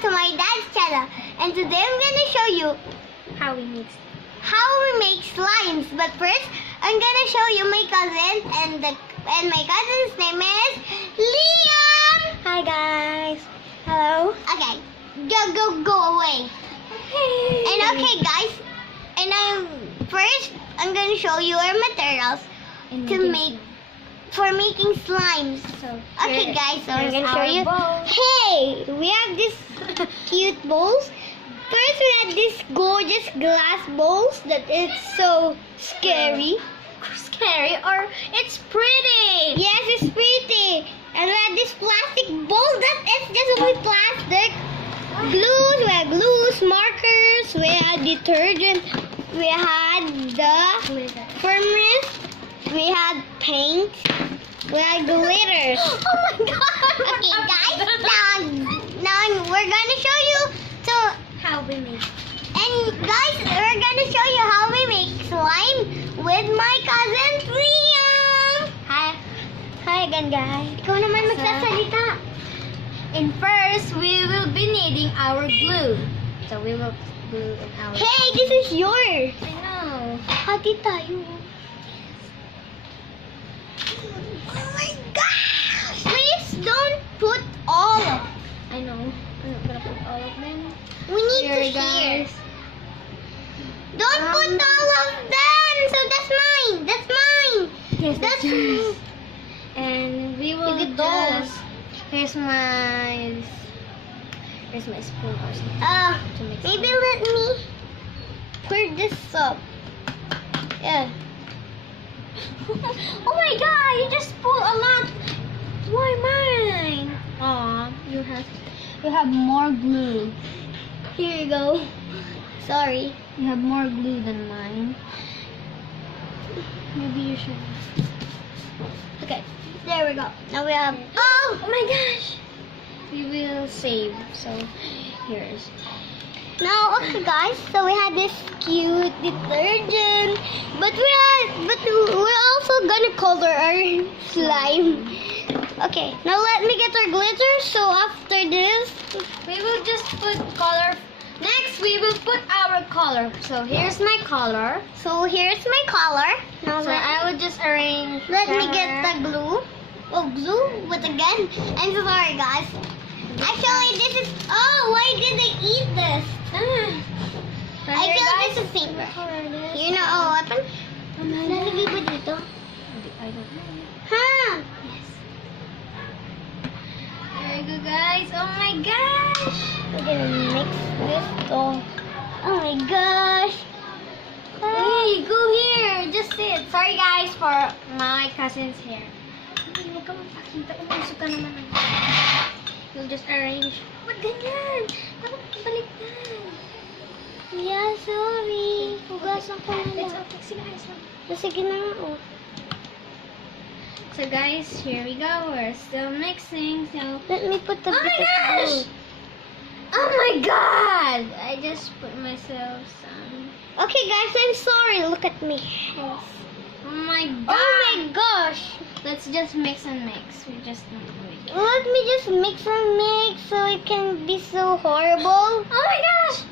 to my dad's channel. And today I'm gonna show you How we mix. how we make slimes. But first, I'm gonna show you my cousin, and my cousin's name is Liam. Hi guys. Hello. Okay, go away. Hey. And okay, guys, and I'm gonna show you our materials for making slimes. So Okay, here- guys, so I'm here's gonna show our you. bowl. Hey, we have this cute bowls. First, we had this gorgeous glass bowls that it's so scary. Scary or it's pretty. Yes, it's pretty. And we had this plastic bowl that is just only plastic. Glues, we had glues, markers, we had detergent, we had the Glitter. firmness, we had paint, we had glitters. Oh my god. Okay, guys, now we're gonna show you. So, How we make. and guys, we're gonna show you how we make slime with my cousin Liam. Hi. Hi again guys. Ikaw naman magsasalita. And first we will be needing our glue. So we will glue in our Hey, this is yours. I know. Hati tayo. Oh my gosh! Please don't put all of. I know. I'm not gonna put all of them. We need Here, to hear. guys. Don't put all of them. So that's mine. That's mine. Yes, That's yours. And we will Look at those. just here's my spoon or something to mix. Maybe let me pour this up. Yeah. Oh my god, you just pull a lot. Why mine? Aw, you have more glue. Here you go. Sorry. You have more glue than mine. Maybe you should. Okay. There we go. Now we have. Oh my gosh. We will save. So here's. Now, okay, guys. So we had this cute detergent, but we're also gonna color our slime. Okay. Now let me get our glitter. So after this, We will just put color. Next, we will put our color. So here's my color. so here's my color. Now So I will just arrange. let me get the glue. Oh, glue? What again? I'm so sorry, guys. Actually, this is. Oh, why did they eat this? So I here, feel guys, this is safer. color this. You know, oh, weapon? Lalagay ba dito? I don't know. Huh? Yes. There you go, guys. Oh my gosh. We're gonna mix this. Oh my gosh. Hey, go here. Just sit. Sorry, guys, for my cousin's hair. Ay, huwag ka magpakita. Umusok ka naman. You'll just arrange. Ba't ganyan? Dapat baliktad. Yeah, sorry. Hugasan ko na It's lang. okay. Sige, ayos lang. Sige na nga, oh. So, guys, here we go. We're still mixing. So, Let me put the oh my bit of gosh! glue. Oh my god! I just put myself some. Okay, guys, I'm sorry. Look at me hands. Oh my god! Oh my gosh. Let's just mix and mix. We just don't wait. Let me just mix and mix so it can be so horrible. Oh my gosh!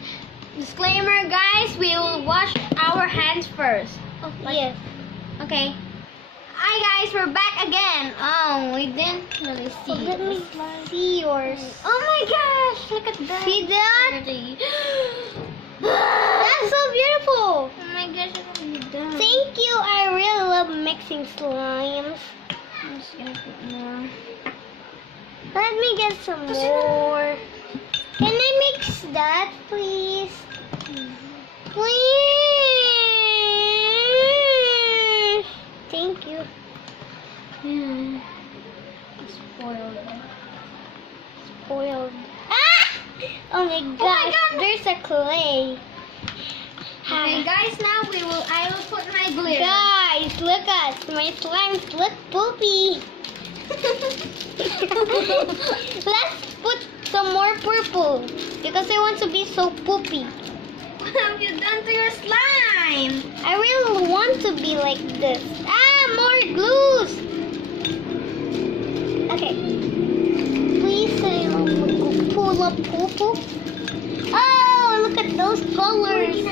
Disclaimer, guys, we will wash our hands first. Oh, yes. Okay. Hi guys, we're back again. Oh, we didn't really see. Oh, let me see yours. Oh my gosh, look at that. See that? Pretty. That's so beautiful. Oh my gosh, look at that. Thank you. I really love mixing slimes. I'm just gonna put more. Let me get some more. Can I mix that, please? Please. Thank you. Yeah. Spoiled. Spoiled. Ah! Oh my gosh. God. There's a clay. Okay, guys, now I will put my glitter. Guys, look at my slimes look poopy. Let's put some more purple because I want to be so poopy. What have you done to your slime? I really want to be like this. Ah, more glues. Okay. Please say pull of poo-poo. Oh, look at those colors.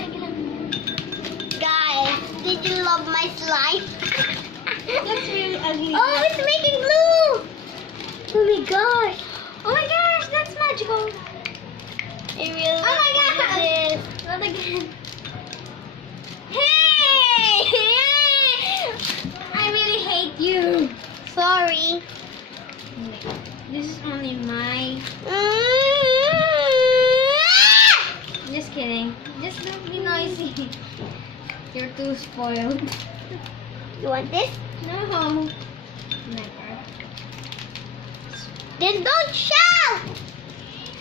Guys, did you love my slime? That's really ugly. Oh, it's making glue. Oh my gosh. Oh my gosh, that's magical. I really Oh my love gosh. this. Not again. Hey! I really hate you. Sorry. This is only my. Just kidding. Just don't be noisy. You're too spoiled. You want this? No. Never. Then don't shout.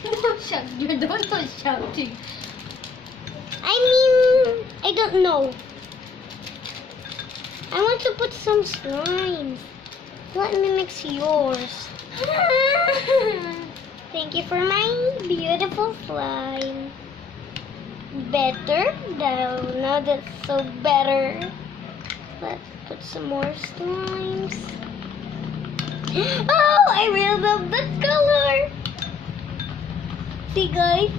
Don't shout. You don't shouting. I mean, I don't know. I want to put some slime. Let me mix yours. Thank you for my beautiful slime. Better? Now that's so better. Let's put some more slimes. Oh, I really love that color. See guys?